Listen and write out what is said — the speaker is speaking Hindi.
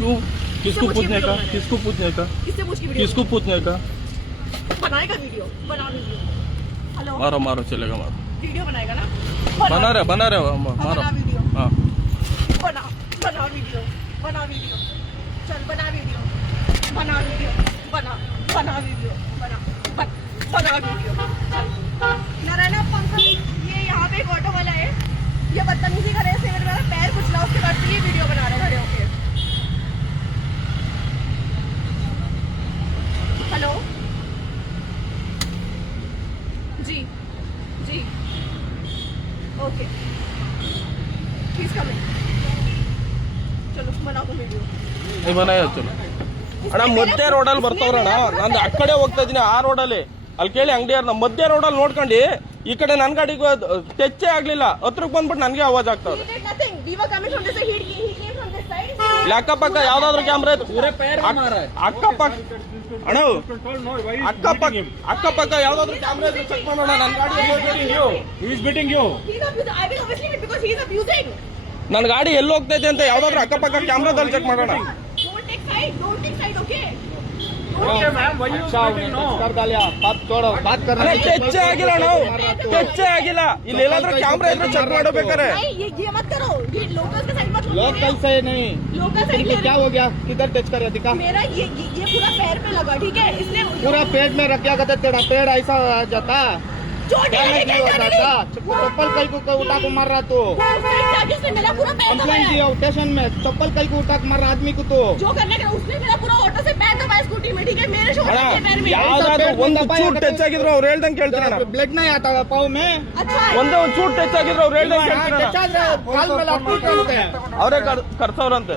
क्यों? किसको पूछने का? किसको पूछने का? किससे पूछ के वीडियो किसको पूछने का? बनाएगा? वीडियो बना वीडियो। हेलो मारो मारो चलेगा मारो। वीडियो बनाएगा ना? बना रहे मारो। बना वीडियो। हाँ बना वीडियो। बना वीडियो। चल बना वीडियो। बना वीडियो। बना वीडियो। बना वीडियो। नारायण पंकज, ये यहाँ पे एक ऑटो वाला है, ये बदतमीजी करे, इसने मेरा पैर कुचला, उसके बाद ये वीडियो बना रहे खड़े होके। हेलो जी जी ओके प्लीज कमिंग। चलो बना दो वीडियो। नहीं बनाया चलो ಅಣ್ಣ ಮಧ್ಯ ರೋಡಲ್ಲಿ ಬರ್ತಾವ್ರಣ್ಣ ನಾನು ಆ ಕಡೆ ಹೋಗ್ತಾ ಇದೀನಿ ಆ ರೋಡಲ್ಲಿ ಅಲ್ಲಿ ಕೇಳಿ ಅಂಗಡಿಯವ್ರನ್ನ ಮಧ್ಯ ರೋಡಲ್ಲಿ ನೋಡ್ಕೊಂಡು ಈ ಕಡೆ ನನ್ನ ಗಾಡಿಗೆ ಟಚ್ಚೇ ಆಗ್ಲಿಲ್ಲ ಹತ್ರಕ್ಕೆ ಬಂದ್ಬಿಟ್ಟು ನನಗೆ ಆವಾಜ್ ಆಗ್ತಾವ್ರೆ ಅಕ್ಕಪಕ್ಕ ಯಾವ್ದಾದ್ರು ಕ್ಯಾಮ್ರಾ ಅಕ್ಕಪಕ್ಕ ಅಣ್ಣ ಅಕ್ಕಪಕ್ಕ ಯಾವ್ದಾದ್ರು ಕ್ಯಾಮ್ರಾ ಇದ್ರೆ ಚೆಕ್ ಮಾಡೋಣ ನನ್ನ ಗಾಡಿ ನನ್ನ ಗಾಡಿ ಎಲ್ಲಿ ಹೋಗ್ತೈತೆ ಅಂತ ಯಾವ್ದಾದ್ರು ಅಕ್ಕಪಕ್ಕ ಕ್ಯಾಮ್ರಾದಲ್ಲಿ ಚೆಕ್ ಮಾಡೋಣ ಟಚ್ಚೇ ಆಗಿಲ್ಲ ನಾವು ಟಚ್ಚೇ ಆಗಿಲ್ಲ ಇಲ್ಲಿ ಎಲ್ಲಾದ್ರೂ ಕ್ಯಾಮ್ರಾ ಇದ್ರೆ ಚೆಕ್ ಮಾಡಬೇಕಾರೆ लोकल से नहीं क्या हो गया किधर टच कर दिखा मेरा ये पूरा पैर पे लगा ठीक है इसने पूरा पेट में रख क्या कहते तेरा पेड़ ऐसा जाता चप्पल कल को उठा को मार रहा तो मेरा पूरा पैर कंप्लेंट दिया स्टेशन में चप्पल कल को उठा मार रहा आदमी को तो जो करने का उसने मेरा पूरा ऑटो से पैर दबाया स्कूटी में ठीक है मेरे शोल्डर के पैर में ಯಾವ್ದಾದ್ರು ಒಂದು ಚೂಟ್ ಟಚ್ ಆಗಿದ್ರು ಅವ್ರು ಹೇಳ್ದಂಗೆ ಕೇಳ್ತೀರಣ್ಣ ब्लड नहीं आता पाँव में अच्छा ಒಂದೇ ಒಂದು ಚೂಟ್ ಟಚ್ ಆಗಿದ್ರು ಅವ್ರು ಹೇಳ್ದಂಗೆ ಕೇಳ್ತೀರಣ್ಣ काल में ಅವರೇ ಕರ್ಸವ್ರಂತೆ